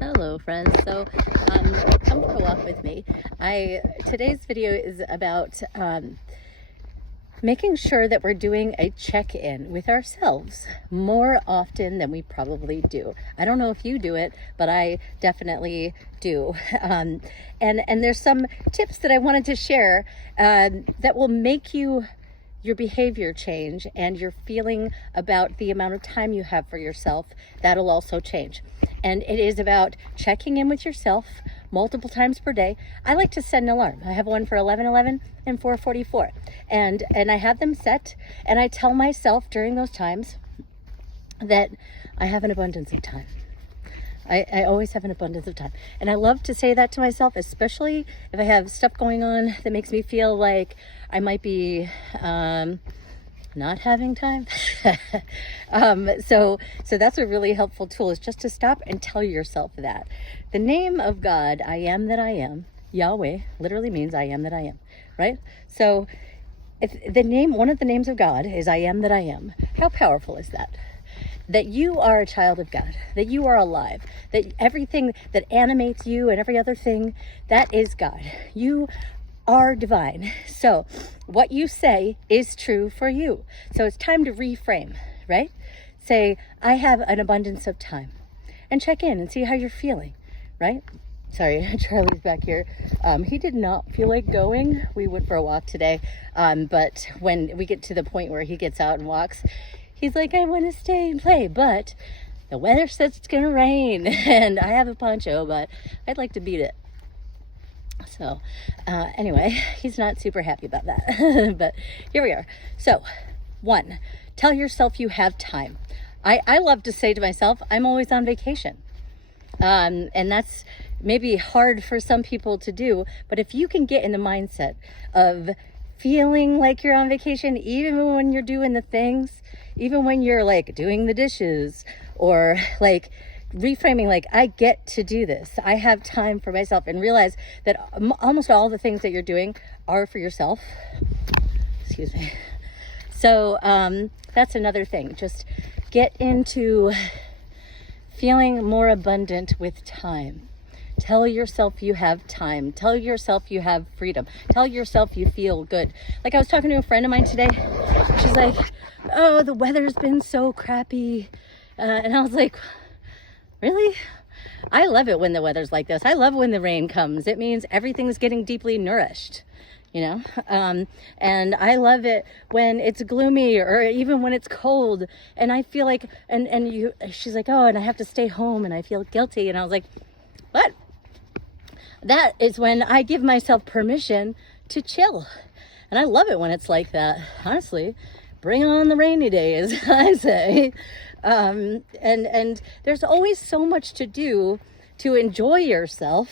Hello friends. Come for a walk with me. Today's video is about making sure that we're doing a check-in with ourselves more often than we probably do. I don't know if you do it, but I definitely do. And there's some tips that I wanted to share that will make your behavior change, and your feeling about the amount of time you have for yourself, that'll also change. And it is about checking in with yourself multiple times per day. I like to set an alarm. I have one for 11:11 and 4:44, and I have them set, and I tell myself during those times that I have an abundance of time. I always have an abundance of time. And I love to say that to myself, especially if I have stuff going on that makes me feel like I might be not having time. So that's a really helpful tool, is just to stop and tell yourself that. The name of God, I am that I am, Yahweh, literally means I am that I am, right? So if one of the names of God is I am that I am, how powerful is that? That you are a child of God, that you are alive, that everything that animates you and every other thing, that is God. You are divine. So what you say is true for you. So it's time to reframe, right? Say, I have an abundance of time, and check in and see how you're feeling, right? Sorry, Charlie's back here. He did not feel like going. We went for a walk today, but when we get to the point where he gets out and walks, he's like, I want to stay and play, but the weather says it's going to rain, and I have a poncho, but I'd like to beat it. So anyway, he's not super happy about that, but here we are. So 1, tell yourself you have time. I love to say to myself, I'm always on vacation. And that's maybe hard for some people to do, but if you can get in the mindset of feeling like you're on vacation, even when you're doing the things, even when you're like doing the dishes, or like reframing, like, I get to do this, I have time for myself, and realize that almost all the things that you're doing are for yourself. Excuse me. So that's another thing. Just get into feeling more abundant with time. Tell yourself you have time. Tell yourself you have freedom. Tell yourself you feel good. Like, I was talking to a friend of mine today. She's like, oh, the weather's been so crappy. And I was like, really? I love it when the weather's like this. I love when the rain comes. It means everything's getting deeply nourished, you know? And I love it when it's gloomy, or even when it's cold. And I feel like, she's like, oh, and I have to stay home and I feel guilty. And I was like, what? That is when I give myself permission to chill. And I love it when it's like that. Honestly, bring on the rainy days, I say. And there's always so much to do to enjoy yourself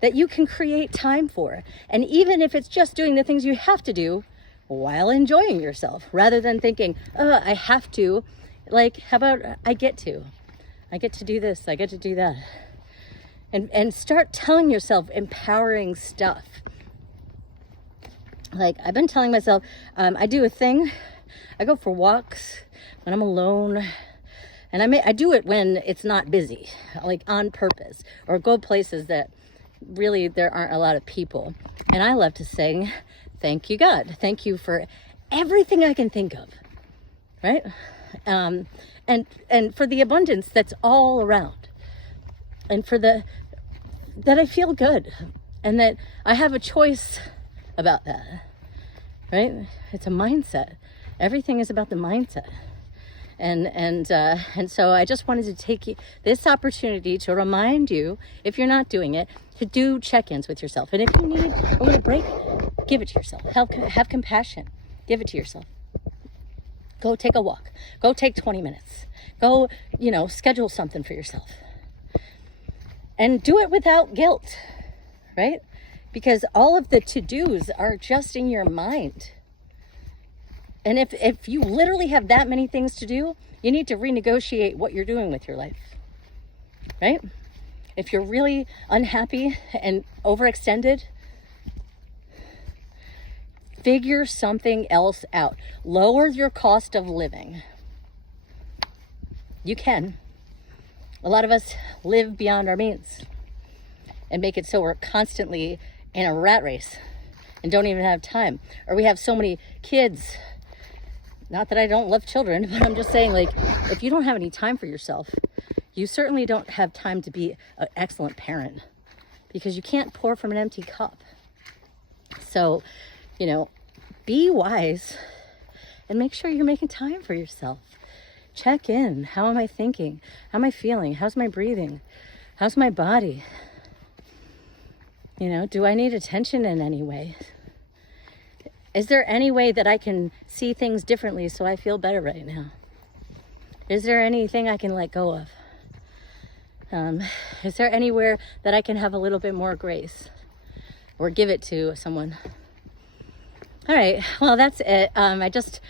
that you can create time for. And even if it's just doing the things you have to do while enjoying yourself, rather than thinking, oh, I have to, like, how about I get to do this, I get to do that. And start telling yourself empowering stuff. Like, I've been telling myself, I do a thing. I go for walks when I'm alone, and I do it when it's not busy, like on purpose, or go places that really there aren't a lot of people. And I love to sing, thank you, God. Thank you for everything I can think of, right? And for the abundance that's all around, and for that I feel good, and that I have a choice about that, right? It's a mindset. Everything is about the mindset. And so I just wanted to take this opportunity to remind you, if you're not doing it, to do check-ins with yourself. And if you need a little break, give it to yourself. Have compassion. Give it to yourself. Go take a walk. Go take 20 minutes. Go, schedule something for yourself. And do it without guilt, right? Because all of the to-dos are just in your mind. And if you literally have that many things to do, you need to renegotiate what you're doing with your life, right? If you're really unhappy and overextended, figure something else out. Lower your cost of living. You can. A lot of us live beyond our means and make it so we're constantly in a rat race and don't even have time. Or we have so many kids. Not that I don't love children, but I'm just saying, like, if you don't have any time for yourself, you certainly don't have time to be an excellent parent, because you can't pour from an empty cup. So, you know, be wise and make sure you're making time for yourself. Check in. How am I thinking? How am I feeling? How's my breathing? How's my body? You know, do I need attention in any way? Is there any way that I can see things differently so I feel better right now? Is there anything I can let go of? Is there anywhere that I can have a little bit more grace or give it to someone? All right, well, that's it. I just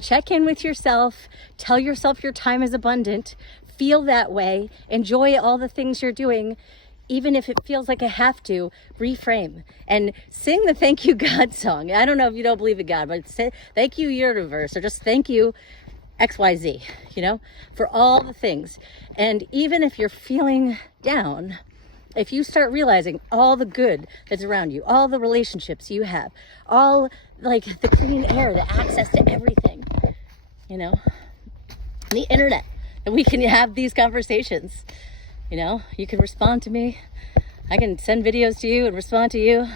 check in with yourself, tell yourself your time is abundant, feel that way, enjoy all the things you're doing. Even if it feels like I have to, reframe and sing the Thank You God song. I don't know if you don't believe in God, but say thank you universe, or just thank you XYZ, you know, for all the things. And even if you're feeling down, if you start realizing all the good that's around you, all the relationships you have, all like the clean air, the access to everything, you know, the internet, and we can have these conversations. You know, you can respond to me. I can send videos to you and respond to you.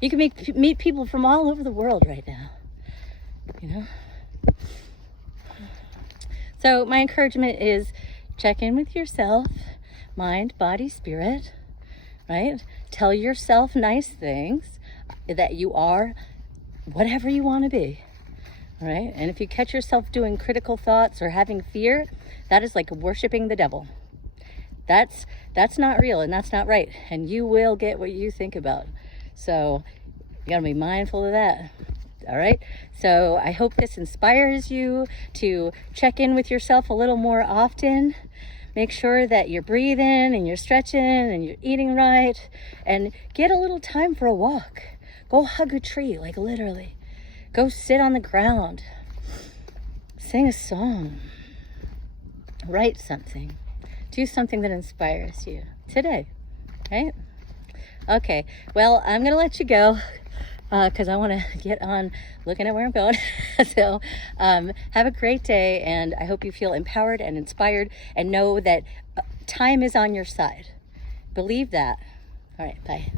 You can meet people from all over the world right now, you know. So my encouragement is check in with yourself, mind, body, spirit, right? Tell yourself nice things, that you are whatever you want to be, all right? And if you catch yourself doing critical thoughts or having fear, that is like worshiping the devil. That's not real, and that's not right, and you will get what you think about. So you gotta be mindful of that. All right, so I hope this inspires you to check in with yourself a little more often. Make sure that you're breathing and you're stretching and you're eating right, and get a little time for a walk. Go hug a tree, like literally. Go sit on the ground, sing a song, write something. Do something that inspires you today, right? Okay, well, I'm going to let you go because I want to get on looking at where I'm going. So have a great day, and I hope you feel empowered and inspired and know that time is on your side. Believe that. All right, bye.